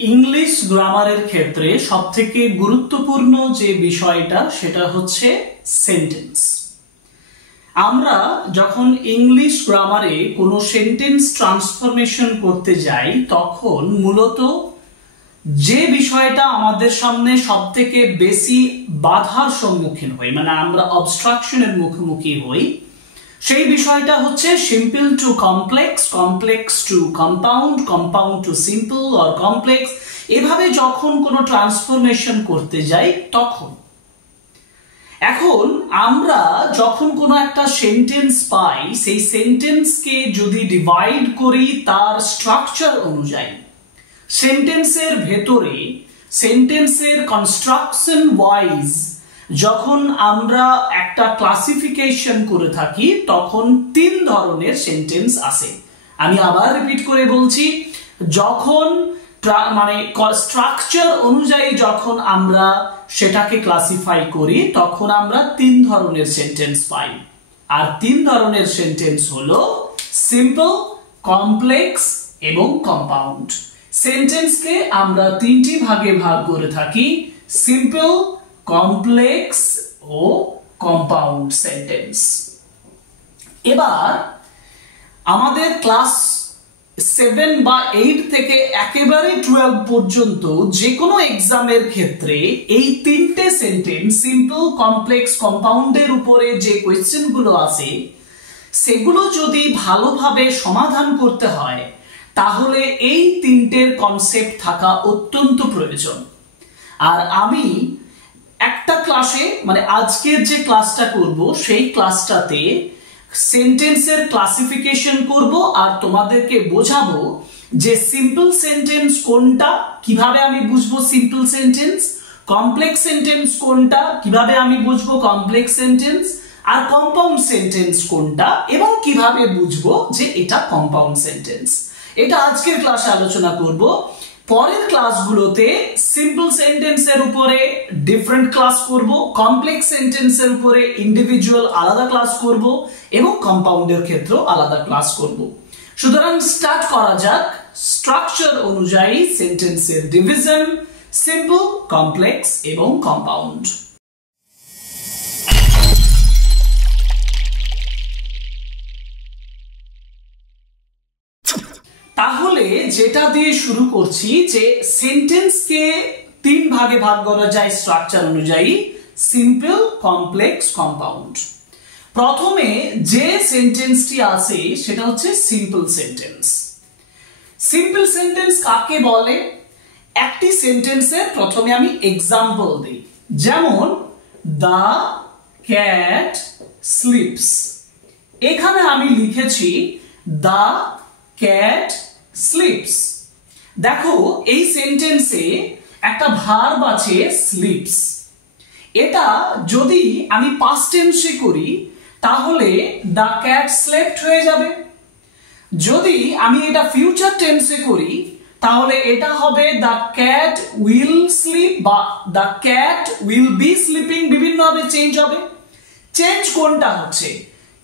English গ্রামারের ক্ষেত্রে সবথেকে গুরুত্বপূর্ণ যে বিষয়টা সেটা হচ্ছে সেন্টেন্স। আমরা যখন ইংলিশ গ্রামারে কোনো সেন্টেন্স ট্রান্সফরমেশন করতে যাই তখন মূলত যে বিষয়টা আমাদের সামনে সবথেকে বেশি বাধার সম্মুখীন হই, মানে আমরা অবস্ট্রাকশনের মুখোমুখি হই, সেই বিষয়টা হচ্ছে simple to complex, complex to compound, compound to simple or complex. এভাবে যখন কোনো ট্রান্সফরমেশন করতে যাই তখন এখন আমরা যখন কোনো একটা সেন্টেন্স পাই, সেই সেন্টেন্সকে যদি ডিভাইড করি তার স্ট্রাকচার অনুযায়ী, সেন্টেন্সের ভেতরে সেন্টেন্সের কনস্ট্রাকশন ওয়াইজ যখন আমরা একটা ক্লাসিফিকেশন করে থাকি তখন তিন ধরনের সেন্টেন্স আসে। আমি আবার রিপিট করে বলছি, যখন মানে স্ট্রাকচার অনুযায়ী যখন আমরা সেটাকে ক্লাসিফাই করি তখন আমরা তিন ধরনের সেন্টেন্স পাই। আর তিন ধরনের সেন্টেন্স হলো সিম্পল, কমপ্লেক্স এবং কম্পাউন্ড। সেন্টেন্সকে আমরা তিনটি ভাগে ভাগ করে থাকি, সিম্পল, কমপ্লেক্স ও কম্পাউন্ড সেন্টেন্স। এবার আমাদের ক্লাস 7 বা 8 থেকে একেবারে 12 পর্যন্ত যে কোনো এক্সামের ক্ষেত্রে এই তিনটে সেন্টেন্স সিম্পল, কমপ্লেক্স, কম্পাউন্ডের উপরে যে কোয়েশ্চেনগুলো আসে সেগুলো যদি ভালোভাবে সমাধান করতে হয় তাহলে এই তিনটের কনসেপ্ট থাকা অত্যন্ত প্রয়োজন। আর আমি একটা ক্লাসে, মানে আজকের যে ক্লাসটা করব সেই ক্লাসটাতে সেন্টেন্সের ক্লাসিফিকেশন করব আর তোমাদেরকে বোঝাবো যে সিম্পল সেন্টেন্স কোনটা, কিভাবে আমি বুঝবো সিম্পল সেন্টেন্স, কমপ্লেক্স সেন্টেন্স কোনটা, কিভাবে আমি বুঝবো কমপ্লেক্স সেন্টেন্স, আর কম্পাউন্ড সেন্টেন্স কোনটা এবং কিভাবে বুঝবো যে এটা কম্পাউন্ড সেন্টেন্স। এটা আজকের ক্লাসে আলোচনা করব। পরের ক্লাসগুলোতে সিম্পল সেন্টেন্সের উপরে ডিফারেন্ট ক্লাস করব, কমপ্লেক্স সেন্টেন্সের উপরে ইন্ডিভিজুয়াল আলাদা ক্লাস করব এবং কম্পাউন্ডের ক্ষেত্রেও আলাদা ক্লাস করব। সুতরাং স্টার্ট করা যাক স্ট্রাকচার অনুযায়ী সেন্টেন্সের ডিভিশন, সিম্পল, কমপ্লেক্স এবং কম্পাউন্ড। তাহলে যেটা দিয়ে শুরু করছি যে সেন্টেন্সকে তিন ভাগে ভাগ করা যায় স্ট্রাকচার অনুযায়ী, সিম্পল, কমপ্লেক্স, কম্পাউন্ড। প্রথমে যে সেন্টেন্সটি আসে সেটা হচ্ছে সিম্পল সেন্টেন্স। সিম্পল সেন্টেন্স কাকে বলে? একটি সেন্টেন্সের প্রথমে আমি এক্সাম্পল দিই, যেমন দ্য ক্যাট স্লিপস। এখানে আমি লিখেছি দ্য ক্যাট স্লিপস। দেখো এই সেন্টেন্সে একটা ভার্ব আছে স্লিপস। এটা যদি আমি পাস্ট টেন্সে করি তাহলে দ্য ক্যাট স্লেপ্ট হয়ে যাবে। যদি আমি এটা ফিউচার টেন্সে করি তাহলে এটা হবে দ্য ক্যাট উইল স্লিপ বা the cat will be sleeping, বিভিন্নভাবে চেঞ্জ হবে। চেঞ্জ কোনটা হচ্ছে?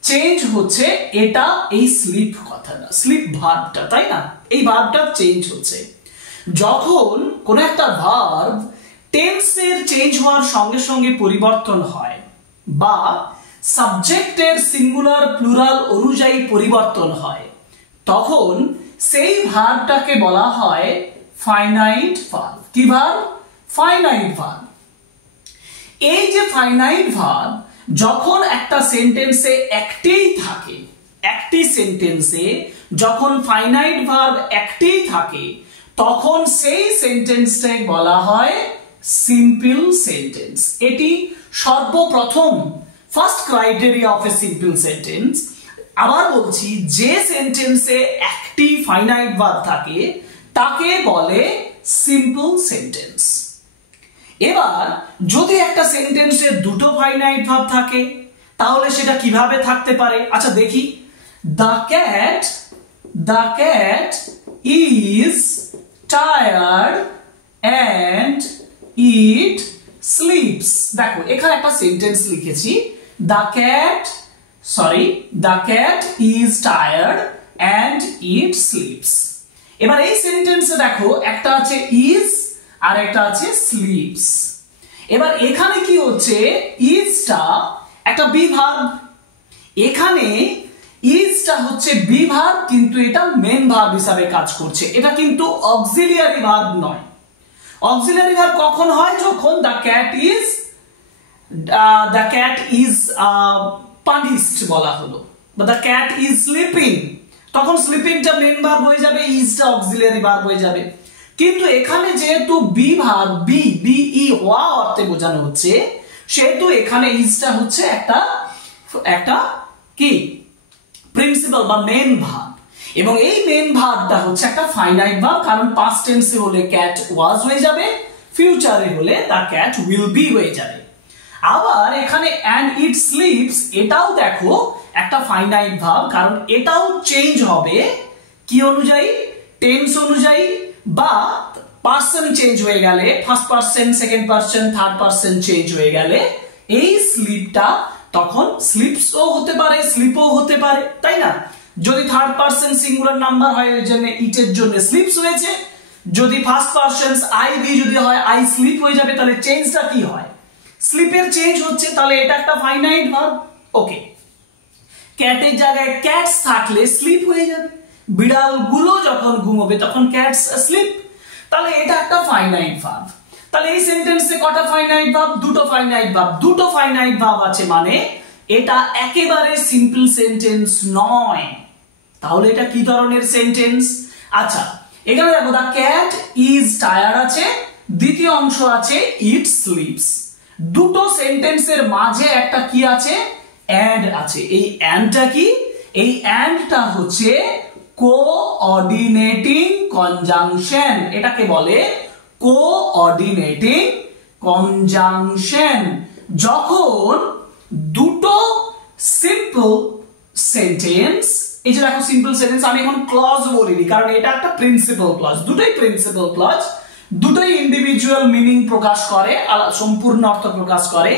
চেঞ্জ হচ্ছে এটা, এই স্লিপ কথাটা, স্লিপ ভার্বটা, তাই না? এই ভার্বটা চেঞ্জ হচ্ছে। যখন কোন একটা ভার্ব টেন্সের চেঞ্জ হওয়ার সঙ্গে সঙ্গে পরিবর্তন হয় বা সাবজেক্টের সিঙ্গুলার প্লুরাল অনুযায়ী পরিবর্তন হয় তখন সেই ভার্বটাকে বলা হয় ফাইনাইট ভার্ব। কি ভার্ব? Finite verb. এই যে ফাইনাইট ভার্ব যখন একটা সেন্টেন্সে একটাই থাকে, একটি সেন্টেন্সে যখন ফাইনাইট ভার্ব একটাই থাকে তখন সেই সেন্টেন্সটাকে বলা হয় সিম্পল সেন্টেন্স। এটি সর্বপ্রথম first criteria of a simple sentence. আবার বলছি, যে সেন্টেন্সে একটি ফাইনাইট ভার্ব থাকে তাকে বলে সিম্পল সেন্টেন্স। এবার যদি একটা সেন্টেন্সে দুটো ফাইনাইট ভার্ব থাকে তাহলে সেটা কিভাবে থাকতে পারে? আচ্ছা দেখি, the cat is tired and it sleeps. দেখো এখানে একটা সেন্টেন্স লিখেছি, the cat is tired and it sleeps. এবার এই সেন্টেন্সে দেখো একটা আছে আর একটা আছে স্লিপস। এবার এখানে কি হচ্ছে, ইজটা একটা বি ভার্ব, এখানে ইজটা হচ্ছে বি ভার্ব কিন্তু এটা মেন ভার্ব হিসাবে কাজ করছে, এটা কিন্তু অক্সিলিয়ারি ভার্ব নয়। অক্সিলিয়ারি ভার্ব কখন হয়, যখন দ্য ক্যাট ইজ পানিশড বলা হলো, বা দ্য ক্যাট ইজ স্লিপিং, তখন স্লিপিংটা মেন ভার্ব হয়ে যাবে, ইজটা অক্সিলিয়ারি ভার্ব হয়ে যাবে। কিন্তু এখানে যেহেতু বি ভার্ব বিই হওয়া অর্থে বোঝানো হচ্ছে, সেহেতু এখানে ইজটা হচ্ছে একটা কি প্রিন্সিপাল বা মেন ভার্ব, এবং এই মেন ভার্বটা হচ্ছে একটা ফাইনাইট ভার্ব, কারণ পাস্ট টেন্সে হলে ক্যাট ওয়াজ হয়ে যাবে, ফিউচারে হলে দ্য ক্যাট উইল বি হয়ে যাবে। আবার এখানে অ্যান্ড ইট স্লিপস, এটাও দেখো একটা ফাইনাইট ভার্ব, কারণ এটাও চেঞ্জ হবে কি অনুযায়ী, টেন্স অনুযায়ী, বা পার্সন চেঞ্জ হয়ে গেলে, first person, second person, third person change হয়ে গেলে এই স্লিপটা তখন স্লিপসও হতে পারে, স্লিপও হতে পারে, তাই না? যদি থার্ড পার্সন সিঙ্গুলার নাম্বার হয় ওই জন্য ইটের জন্য স্লিপস হয়েছে, যদি ফার্স্ট পার্সন আই বি যদি হয় আই স্লিপ হয়ে যাবে, তাহলে চেঞ্জটা কি হয়, স্লিপের চেঞ্জ হচ্ছে, তাহলে এটা একটা ফাইনাইট ভার্ব। ওকে, ক্যাটের জায়গায় ক্যাটস থাকলে স্লিপ হয়ে যাবে, বিড়ালগুলো যখন ঘুমোবে তখন ক্যাটস স্লিপ, তাহলে এটা একটা ফাইনাইট ভার্ব। তাহলে এই সেন্টেন্সে কটা ফাইনাইট ভার্ব, দুটো ফাইনাইট ভার্ব, দুটো ফাইনাইট ভার্ব আছে, মানে এটা একেবারে সিম্পল সেন্টেন্স নয়। তাহলে এটা কি ধরনের সেন্টেন্স? আচ্ছা, এখানে দেখো দ্য ক্যাট ইজ টায়ার্ড আছে, দ্বিতীয় অংশ আছে ইট স্লিপস, দুটো সেন্টেন্সের মাঝে একটা কি আছে, অ্যান্ড আছে। এই অ্যান্ডটা কি, এই অ্যান্ডটা হচ্ছে কোঅর্ডিনেটিং কনজাংশন, এটাকে বলে কোঅর্ডিনেটিং কনজাংশন। যখন দুটো সিম্পল সেন্টেন্স, এই যে দেখো সিম্পল সেন্টেন্স, আমি এখন ক্লজ বলিনি কারণ এটা একটা প্রিন্সিপাল ক্লজ, দুটোই প্রিন্সিপাল ক্লজ, দুটোই ইন্ডিভিজুয়াল মিনিং প্রকাশ করে, সম্পূর্ণ অর্থ প্রকাশ করে,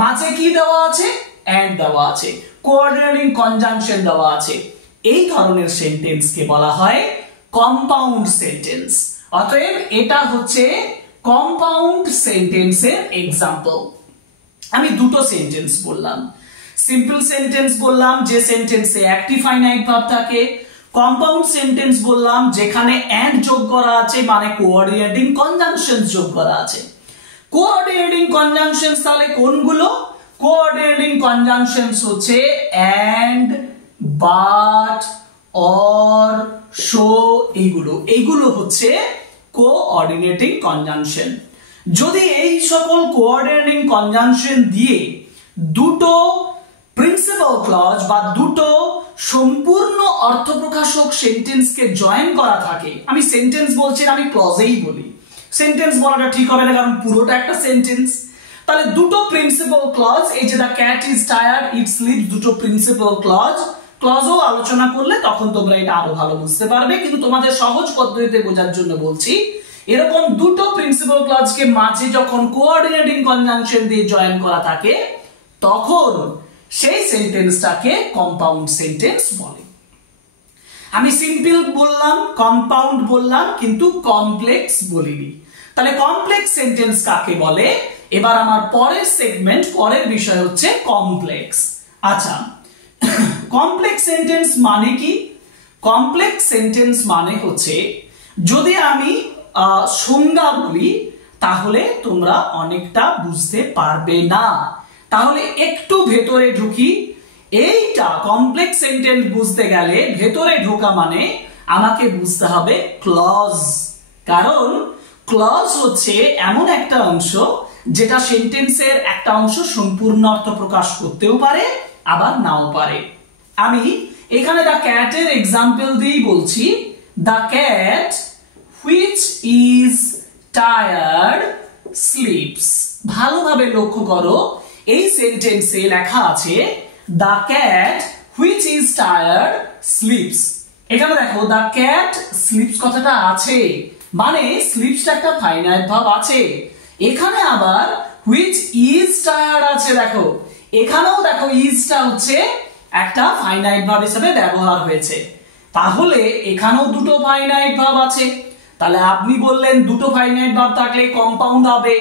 মাঝে কি দেওয়া আছে, অ্যান্ড দেওয়া আছে, কোঅর্ডিনেটিং কনজাংশন দেওয়া আছে, এই ধরনের সেন্টেন্সকে বলা হয় কম্পাউন্ড সেন্টেন্স। অতএব এটা হচ্ছে কম্পাউন্ড সেন্টেন্সের এক্সাম্পল। আমি দুটো সেন্টেন্স বললাম, সিম্পল সেন্টেন্স বললাম যে সেন্টেন্সে একটি ফাইনাইট ভার্ব থাকে, কম্পাউন্ড সেন্টেন্স বললাম যেখানে অ্যান্ড যোগ করা আছে, মানে কোঅর্ডিনেটিং কনজাংশনস যোগ করা আছে। কোঅর্ডিনেটিং কনজাংশনস তাহলে কোনগুলো? কোঅর্ডিনেটিং কনজাংশনস হচ্ছে অ্যান্ড, বাট, অর, সো, এইগুলো হচ্ছে কোঅর্ডিনেটিং কনজাংশন। যদি এই সকল কোঅর্ডিনেটিং কনজাংশন দিয়ে দুটো প্রিন্সিপাল ক্লজ বা দুটো সম্পূর্ণ অর্থপ্রকাশক সেন্টেন্সকে জয়েন করা থাকে, আমি সেন্টেন্স বলছি না, আমি ক্লজেই বলি, সেন্টেন্স বলাটা ঠিক হবে না কারণ পুরোটা একটা সেন্টেন্স। তাহলে দুটো প্রিন্সিপাল ক্লজ, এই যে the cat is tired, it sleeps, দুটো প্রিন্সিপাল ক্লজও আলোচনা করলে তখন তোমরা এটা আরো ভালো বুঝতে পারবে, কিন্তু তোমাদের সহজ পদ্ধতিতে বোঝার জন্য বলছি। এরকম দুটো প্রিন্সিপাল ক্লজকে মাঝে যখন কোঅর্ডিনেটিং কনজাংশন দিয়ে জয়েন করা থাকে, তখন সেই সেন্টেন্সটাকে কম্পাউন্ড সেন্টেন্স বলে। আমি সিম্পল বললাম, কম্পাউন্ড বললাম, কিন্তু কমপ্লেক্স বলিনি। তাহলে কমপ্লেক্স সেন্টেন্স কাকে বলে? এবার আমার পরের সেগমেন্ট, পরের বিষয় হচ্ছে কমপ্লেক্স। আচ্ছা, কমপ্লেক্স সেন্টেন্স মানে কি? কমপ্লেক্স সেন্টেন্স মানে হচ্ছে, যদি আমি সংজ্ঞা বলি তাহলে তোমরা অনেকটা বুঝতে পারবে না, তাহলে একটু ভেতরে ঢুকি। এইটা কমপ্লেক্স সেন্টেন্স বুঝতে গেলে ভেতরে ঢোকা মানে আমাকে বুঝতে হবে ক্লজ, কারণ ক্লজ হচ্ছে এমন একটা অংশ যেটা সেন্টেন্সের একটা অংশ সম্পূর্ণ অর্থ প্রকাশ করতেও পারে আবার নাও পারে। আমি এখানে দ্য ক্যাটের এক্সাম্পল দিয়েই বলছি, the cat which is tired sleeps. ভালোভাবে লক্ষ্য করো, এই সেন্টেন্সে লেখা আছে the cat which is tired sleeps. এখানে দেখো দ্য ক্যাট স্লিপস কথাটা আছে, মানে স্লিপসটা একটা ফাইনাইট ভার্ব আছে। এখানে আবার হুইচ ইজ টায়ার্ড আছে, দেখো এখানেও দেখো ইজটা হচ্ছে একটা ফাইনাইট ভার্ব হিসেবে ব্যবহার হয়েছে, তাহলে এখানেও দুটো ফাইনাইট ভার্ব আছে। তাহলে আপনি বললেন দুটো ফাইনাইট ভার্ব থাকলে কম্পাউন্ড হবে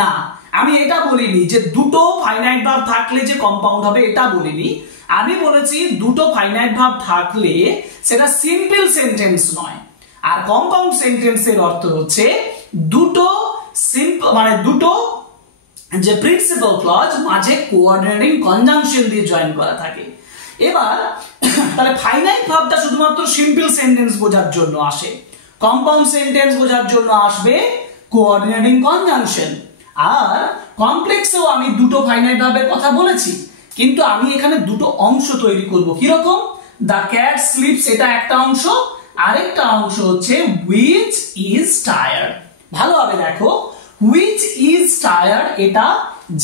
না, আমি এটা বলিনি যে দুটো ফাইনাইট ভার্ব থাকলে যে কম্পাউন্ড হবে, এটা বলিনি। আমি বলেছি দুটো ফাইনাইট ভার্ব থাকলে সেটা সিম্পল সেন্টেন্স নয়। আর কম্পাউন্ড সেন্টেন্সের অর্থ হচ্ছে দুটো মানে দুটো যে প্রিন্সিপাল ক্লজ মাঝে কোঅর্ডিনেটিং কনজাংশন দিয়ে জয়েন করা থাকে। এবার তাহলে ফাইনাইট ভার্বটা শুধুমাত্র সিম্পল সেন্টেন্স বোঝার জন্য আসে, কম্পাউন্ড সেন্টেন্স বোঝার জন্য আসবে কোঅর্ডিনেটিং কনজাংশন। আর কমপ্লেক্সেও আমি দুটো ফাইনাইট ভার্বের কথা বলেছি, কিন্তু আমি এখানে দুটো অংশ তৈরি করব। কিরকম? দ্য ক্যাট স্লিপস এটা একটা অংশ, আরেকটা অংশ হচ্ছে হুইচ ইজ টায়ার্ড। ভালোভাবে দেখো, হুইচ ইজ টায়ার্ড এটা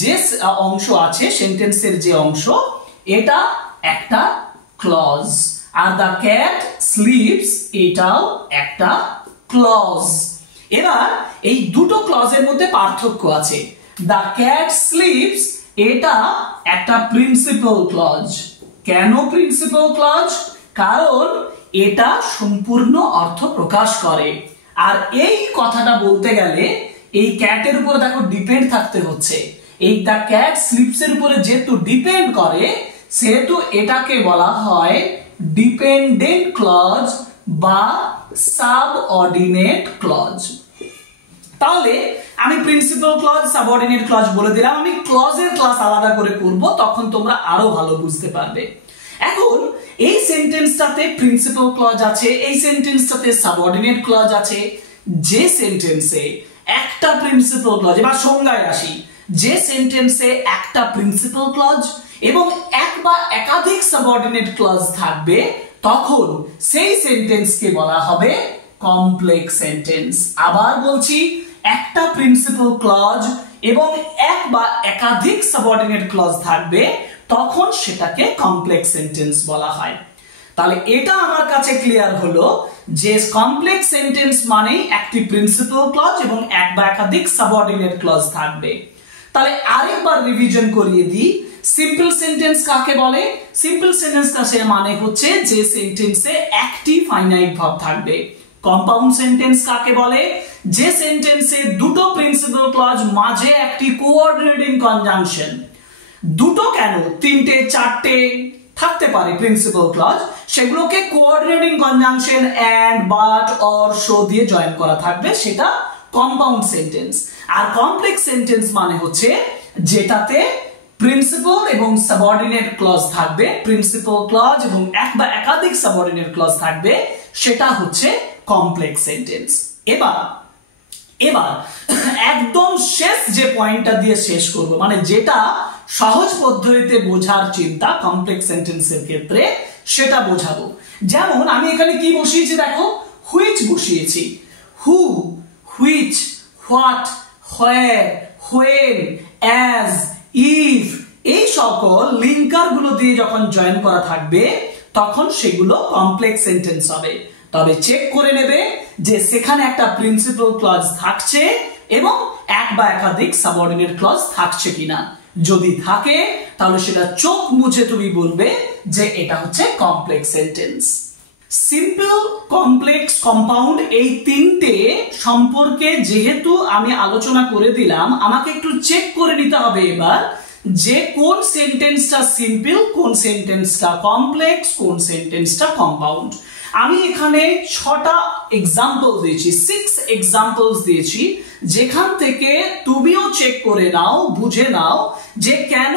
যে অংশ আছে সেন্টেন্সের যে অংশ, এটা একটা ক্লজ, আর দ্য ক্যাট স্লিপস এটাও একটা ক্লজ। এবার এই দুটো ক্লজের মধ্যে পার্থক্য আছে। দ্য ক্যাট স্লিপস এটা একটা প্রিন্সিপাল ক্লজ। কেন প্রিন্সিপাল ক্লজ? কারণ এটা সম্পূর্ণ অর্থ প্রকাশ করে। আর এই কথাটা বলতে গেলে এই ক্যাটের উপর দেখো ডিপেন্ড থাকতে হচ্ছে। এই দ্য ক্যাট স্লিপস এর উপরে যেহেতু ডিপেন্ড করে, সেহেতু এটাকে বলা হয় ডিপেন্ডেন্ট ক্লজ বা সাবঅর্ডিনেট ক্লজ। তাহলে আমি প্রিন্সিপাল ক্লজ, সাবঅর্ডিনেট ক্লজ বলে দিলাম। আমি ক্লজের ক্লাস আলাদা করে করব, তখন তোমরা আরো ভালো বুঝতে পারবে। এখন এই সেন্টেন্সটাতে প্রিন্সিপাল ক্লজ আছে, এই সেন্টেন্সটাতে সাবঅর্ডিনেট ক্লজ আছে। যে সেন্টেন্সে একটা প্রিন্সিপাল ক্লজ, এবার সংজ্ঞায় আসি, যে সেন্টেন্সে একটা প্রিন্সিপাল ক্লজ এবং এক বা একাধিক সাবঅর্ডিনেট ক্লজ থাকবে, তখন সেই সেন্টেন্সকে বলা হবে কমপ্লেক্স সেন্টেন্স। আবার বলছি, একটা প্রিন্সিপাল ক্লজ এবং এক বা একাধিক সাবঅর্ডিনেট ক্লজ থাকবে, তখন সেটাকে কমপ্লেক্স সেন্টেন্স বলা হয়। তাহলে এটা আমার কাছে ক্লিয়ার হলো যে কমপ্লেক্স সেন্টেন্স মানে একটি প্রিন্সিপাল ক্লজ এবং এক বা একাধিক সাবঅর্ডিনেট ক্লজ থাকবে। তাহলে আরেকবার রিভিশন করিয়ে দিই, সিম্পল সেন্টেন্স কাকে বলে? সিম্পল সেন্টেন্স কাছে মানে হচ্ছে যে সেন্টেন্সে একটি ফাইনাইট ভার্ব থাকবে। কম্পাউন্ড সেন্টেন্স কাকে বলে? যে সেন্টেন্সে দুটো প্রিন্সিপাল ক্লজ মাঝে একটি কোঅর্ডিনেটিং কনজাংশন, দুটো কেন তিনটে চারটে থাকতে পারে প্রিন্সিপাল ক্লজ, সেগুলোকে coordinating conjunction and, but, or, so দিয়ে জয়েন করা থাকবে, সেটা কম্পাউন্ড সেন্টেন্স। আর কমপ্লেক্স সেন্টেন্স মানে হচ্ছে যেটাতে প্রিন্সিপাল এবং সাবঅর্ডিনেট ক্লজ থাকবে, প্রিন্সিপাল ক্লজ এবং এক বা একাধিক সাবঅর্ডিনেট ক্লজ থাকবে, সেটা হচ্ছে কমপ্লেক্স সেন্টেন্স। এবার একদম শেষ যে পয়েন্টটা দিয়ে শেষ করব, মানে যেটা সহজ পদ্ধতিতে বোঝার চিন্তা কমপ্লেক্স সেন্টেন্সের ক্ষেত্রে, সেটা বোঝাবো। যেমন আমি এখানে কি বসিয়েছি দেখো, হুইচ বসিয়েছি। Who, which, what, where, when, as, if, এই সকল লিঙ্কার গুলো দিয়ে যখন জয়েন করা থাকবে, তখন সেগুলো কমপ্লেক্স সেন্টেন্স হবে। তবে চেক করে নেবে যে সেখানে একটা প্রিন্সিপাল ক্লজ থাকছে এবং এক বা একাধিক সাবঅর্ডিনেট ক্লজ থাকছে কিনা। যদি থাকে তাহলে সেটা চোখ মুছে তুমি বলবে যে এটা হচ্ছে complex sentence. Simple, complex, compound এই তিনটে সম্পর্কে যেহেতু আমি আলোচনা করে দিলাম, আমাকে একটু চেক করে নিতে হবে এবার যে কোন সেন্টেন্সটা সিম্পল, কোন সেন্টেন্সটা কমপ্লেক্স, কোন সেন্টেন্সটা কম্পাউন্ড। আমি এখানে 6টা এক্সাম্পল দিয়েছি, 6 এক্সাম্পলস দিয়েছি, যেখান থেকে তুমিও চেক করে নাও, বুঝে নাও যে কেন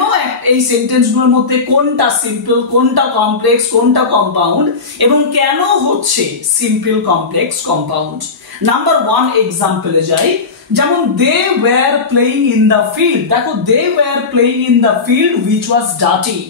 এই সেন্টেন্সগুলোর মধ্যে কোনটা সিম্পল, কোনটা কমপ্লেক্স, কোনটা কম্পাউন্ড এবং কেন হচ্ছে সিম্পল, কমপ্লেক্স, কম্পাউন্ড। নাম্বার 1 এক্সাম্পলে যাই, যেমন they were playing in the field. দেখো, they were playing in the field which was dirty.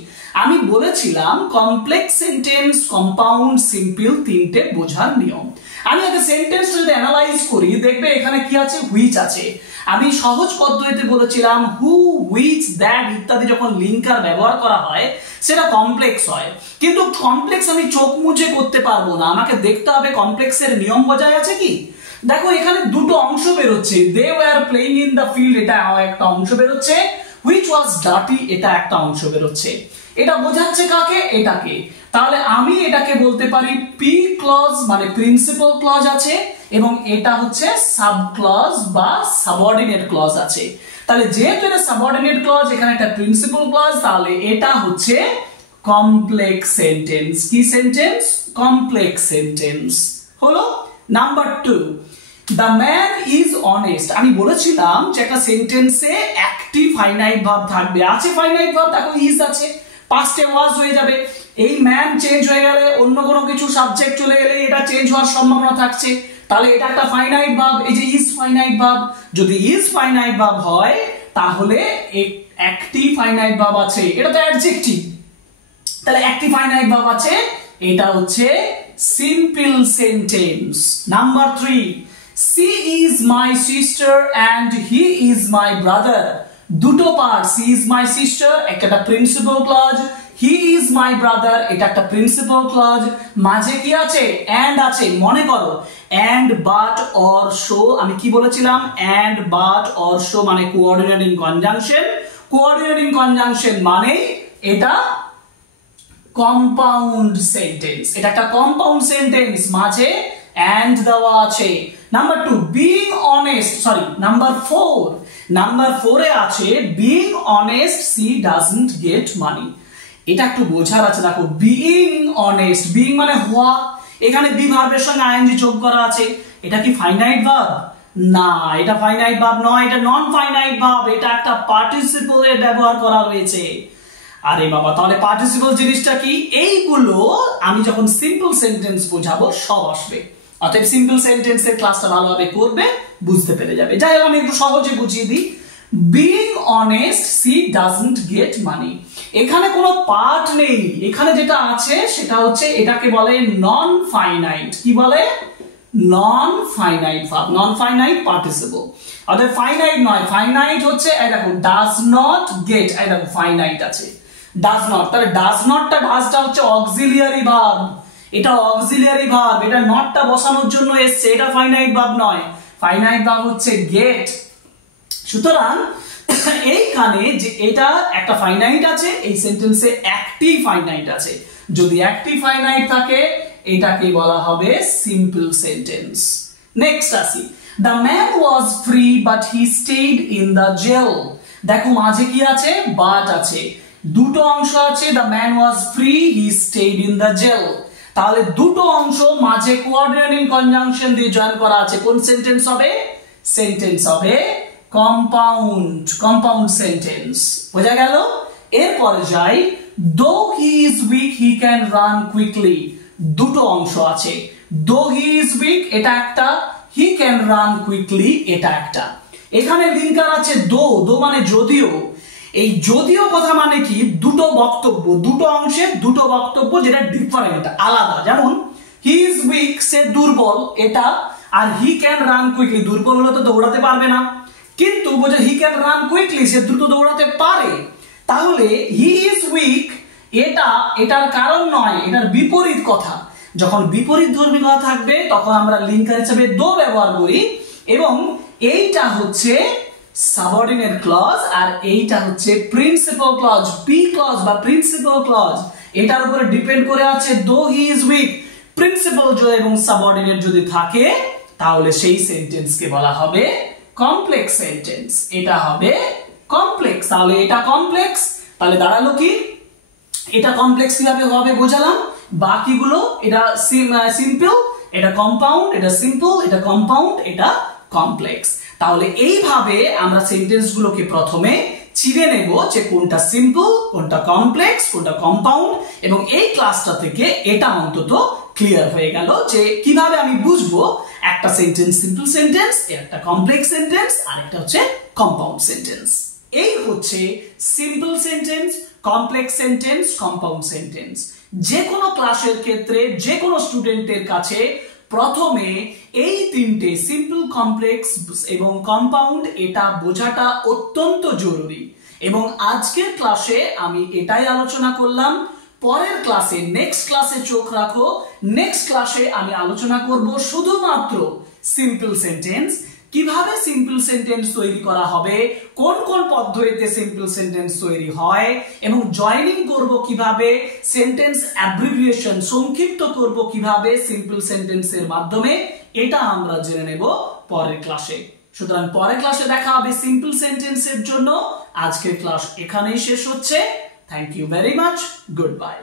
আমি বলেছিলাম কমপ্লেক্স সেন্টেন্স, কম্পাউন্ড, সিম্পল তিনটে বোঝার নিয়ম। আমি আগে সেন্টেন্সটা যদি অ্যানালাইজ করি, দেখবে এখানে কি আছে, হুইচ আছে। আমি সহজ পদ্ধতিতে বলেছিলাম হু, হুইচ, দ্যাট ইত্যাদি যখন লিঙ্কার ব্যবহার করা হয় সেটা কমপ্লেক্স হয়। কিন্তু কমপ্লেক্স আমি চোখ মুছে করতে পারবো না, আমাকে দেখতে হবে কমপ্লেক্সের নিয়ম বজায় আছে কি। দেখো এখানে দুটো অংশ বেরোচ্ছে, they were playing in the field এটা একটা অংশ বেরোচ্ছে, which was dirty, এটা একটা অংশ বের হচ্ছে। এটা বোঝাচ্ছে কাকে? এটাকে। তাহলে আমি এটাকে বলতে পারি পি ক্লজ মানে প্রিন্সিপাল ক্লজ আছে এবং এটা হচ্ছে সাব ক্লজ বা সাবঅর্ডিনেট ক্লজ আছে। তাহলে যেহেতু এটা সাবঅর্ডিনেট ক্লজ, এখানে একটা প্রিন্সিপাল ক্লজ, তাহলে এটা হচ্ছে কমপ্লেক্স সেন্টেন্স। কি সেন্টেন্স? কমপ্লেক্স সেন্টেন্স হলো। Number 2, the man is honest। আমি বলেছিলাম যে একটা সেন্টেন্সে একটি ফাইনাইট ভার্ব থাকবে। আছে ফাইনাইট ভার্ব, দেখো ইজ আছে, পাস্টে ওয়াজ হয়ে যাবে। এই ম্যান চেঞ্জ হয়ে গেলে, অন্য কোনো কিছু সাবজেক্ট চলে গেলে এটা চেঞ্জ হওয়ার সম্ভাবনা থাকছে। তাহলে এটা একটা ফাইনাইট ভার্ব। এই যে ইজ ফাইনাইট ভার্ব, যদি ইজ ফাইনাইট ভার্ব হয় তাহলে একটি ফাইনাইট ভার্ব আছে, এটা তো অ্যাডজেক্টিভ। তাহলে একটি ফাইনাইট ভার্ব আছে, এটা হচ্ছে simple sentence. Number 3, she is my sister and he is my brother। দুটো part, she is my sister একটা principal clause, he is my brother এটা একটা প্রিন্সিপাল ক্লজ। মাঝে কি আছে? and আছে। মনে করো and but or so, আমি কি বলেছিলাম? and but or so মানে কোঅর্ডিনেটিং কনজাংশন। কোঅর্ডিনেটিং কনজাংশন মানে এটা কম্পাউন্ড সেন্টেন্স। এটা একটা কম্পাউন্ড সেন্টেন্স, মাঝে and দেওয়া আছে। Number 2, being honest, sorry number 4 এ আছে being honest she doesn't get money। এটা একটু বোঝার আছে। দেখো being honest, being মানে হওয়া, এখানে বি ভার্বের সঙ্গে আইএনজি যোগ করা আছে। এটা কি ফাইনাইট ভার্ব? না, এটা ফাইনাইট ভার্ব নয়, এটা নন ফাইনাইট ভার্ব। এটা একটা পার্টিসিপল এর ব্যবহার করা রয়েছে। আরে বাবা, তাহলে পার্টিসিপল জিনিসটা কি? এইগুলো আমি যখন সিম্পল সেন্টেন্স বোঝাবো সব আসবে। অতএব সিম্পল সেন্টেন্সের ক্লাসটা ভালোভাবে করবে, বুঝতে পেরে যাবে। যাই হোক, আমি একটু সহজে বুঝিয়ে দিই। being honest she doesn't get money, এখানে কোনো পার্ট নেই। এখানে যেটা আছে সেটা হচ্ছে এটাকে বলে নন ফাইনাইট। কি বলে? Non finite verb, non finite participle. অতএব ফাইনাইট নয়, ফাইনাইট হচ্ছে এই দেখো does not get, এই দেখো ফাইনাইট আছে does not। তাহলে does not টা ডাজটা হচ্ছে অক্সিলিয়ারি ভার্ব, এটা অক্সিলিয়ারি ভার্ব, এটা নটটা বসানোর জন্য এসেছে, এটা ফাইনাইট ভার্ব নয়। ফাইনাইট ভার্ব হচ্ছে গেট। সুতরাং এইখানে যে এটা একটা ফাইনাইট আছে, এই সেন্টেন্সে একটি ফাইনাইট আছে। যদি একটি ফাইনাইট থাকে এটাকে বলা হবে সিম্পল সেন্টেন্স। নেক্সট আসি, the man was free but he stayed in the jail। দেখো মাঝে কি আছে? but আছে, দুটো অংশ আছে, the man was free he stayed in the jail। তাহলে দুটো অংশ মাঝে কোঅর্ডিনেটিং কনজাংশন দিয়ে জয়েন করা আছে। কোন সেন্টেন্স হবে? সেন্টেন্স হবে কম্পাউন্ড সেন্টেন্স। বোঝা গেল? এরপরে যাই, though he is weak he can run quickly। দুটো অংশ আছে, though he is weak এটা একটা, he can run quickly এটা একটা। এখানে লিঙ্কার আছে দো মানে যদিও। এই যদিও কথা মানে কি? দুটো বক্তব্য, দুটো অংশের দুটো বক্তব্য যেটা ডিফারেন্ট, আলাদা। যেমন হি ইজ উইক, সে দুর্বল, এটা। আর হি ক্যান রান কুইকলি, দুর্বল হলে তো দৌড়াতে পারবে না, কিন্তু বোঝা হি ক্যান রান কুইকলি, সে দ্রুত দৌড়াতে পারে। তাহলে হি ইজ উইক এটা এটার কারণ নয়, এটার বিপরীত কথা। যখন বিপরীত ধর্মী কথা থাকবে তখন আমরা লিঙ্কার হিসেবে দো ব্যবহার করি, এবং এইটা হচ্ছে সাবঅর্ডিনেট ক্লজ আর এইটা হচ্ছে প্রিন্সিপাল ক্লজ, পি ক্লজ বা প্রিন্সিপাল ক্লজ। এটার উপরে ডিপেন্ড করে আছে দো হি ইজ উইক। প্রিন্সিপাল এবং সাবঅর্ডিনেট যদি থাকে তাহলে সেই সেন্টেন্সকে বলা হবে কমপ্লেক্স সেন্টেন্স। এটা হবে কমপ্লেক্স। তাহলে এটা কমপ্লেক্স, তাহলে দাঁড়ালো কি? এটা কমপ্লেক্স কিভাবে হবে বোঝালাম। বাকিগুলো এটা সিম্পল, এটা কম্পাউন্ড, এটা সিম্পল, এটা কম্পাউন্ড, এটা কমপ্লেক্স। তাহলে এইভাবে আমরা সেন্টেন্সগুলোকে প্রথমে চিনে নেব যে কোনটা সিম্পল, কোনটা কমপ্লেক্স, কোনটা কম্পাউন্ড, এবং এই ক্লাসটা থেকে এটা অন্তত ক্লিয়ার হয়ে গেল যে কিভাবে আমি বুঝবো একটা সেন্টেন্স সিম্পল সেন্টেন্স, একটা কমপ্লেক্স সেন্টেন্স, আর একটা হচ্ছে কম্পাউন্ড সেন্টেন্স। এই হচ্ছে simple sentence, complex sentence, compound sentence. যে কোনো ক্লাসের ক্ষেত্রে যে কোনো স্টুডেন্টের কাছে প্রথমে এই তিনটে সিম্পল, কমপ্লেক্স এবং কম্পাউন্ড এটা বোঝাটা অত্যন্ত জরুরি। এবং আজকের ক্লাসে আমি এটাই আলোচনা করলাম। পরের ক্লাসে, নেক্সট ক্লাসে চোখ রাখো। নেক্সট ক্লাসে আমি আলোচনা করব শুধুমাত্র সিম্পল সেন্টেন্স, কিভাবে সিম্পল সেন্টেন্স তৈরি করা হবে, কোন কোন পদ্ধতিতে সিম্পল সেন্টেন্স তৈরি হয়, এবং জয়েনিং করব কিভাবে, সেন্টেন্স অ্যাব্রিভিয়েশন সংক্ষিপ্ত করব কিভাবে সিম্পল সেন্টেন্সের মাধ্যমে, এটা আমরা জেনে নেব পরের ক্লাসে। সুতরাং পরের ক্লাসে দেখা হবে সিম্পল সেন্টেন্সের জন্য। আজকের ক্লাস এখানেই শেষ হচ্ছে। Thank you very much, good by.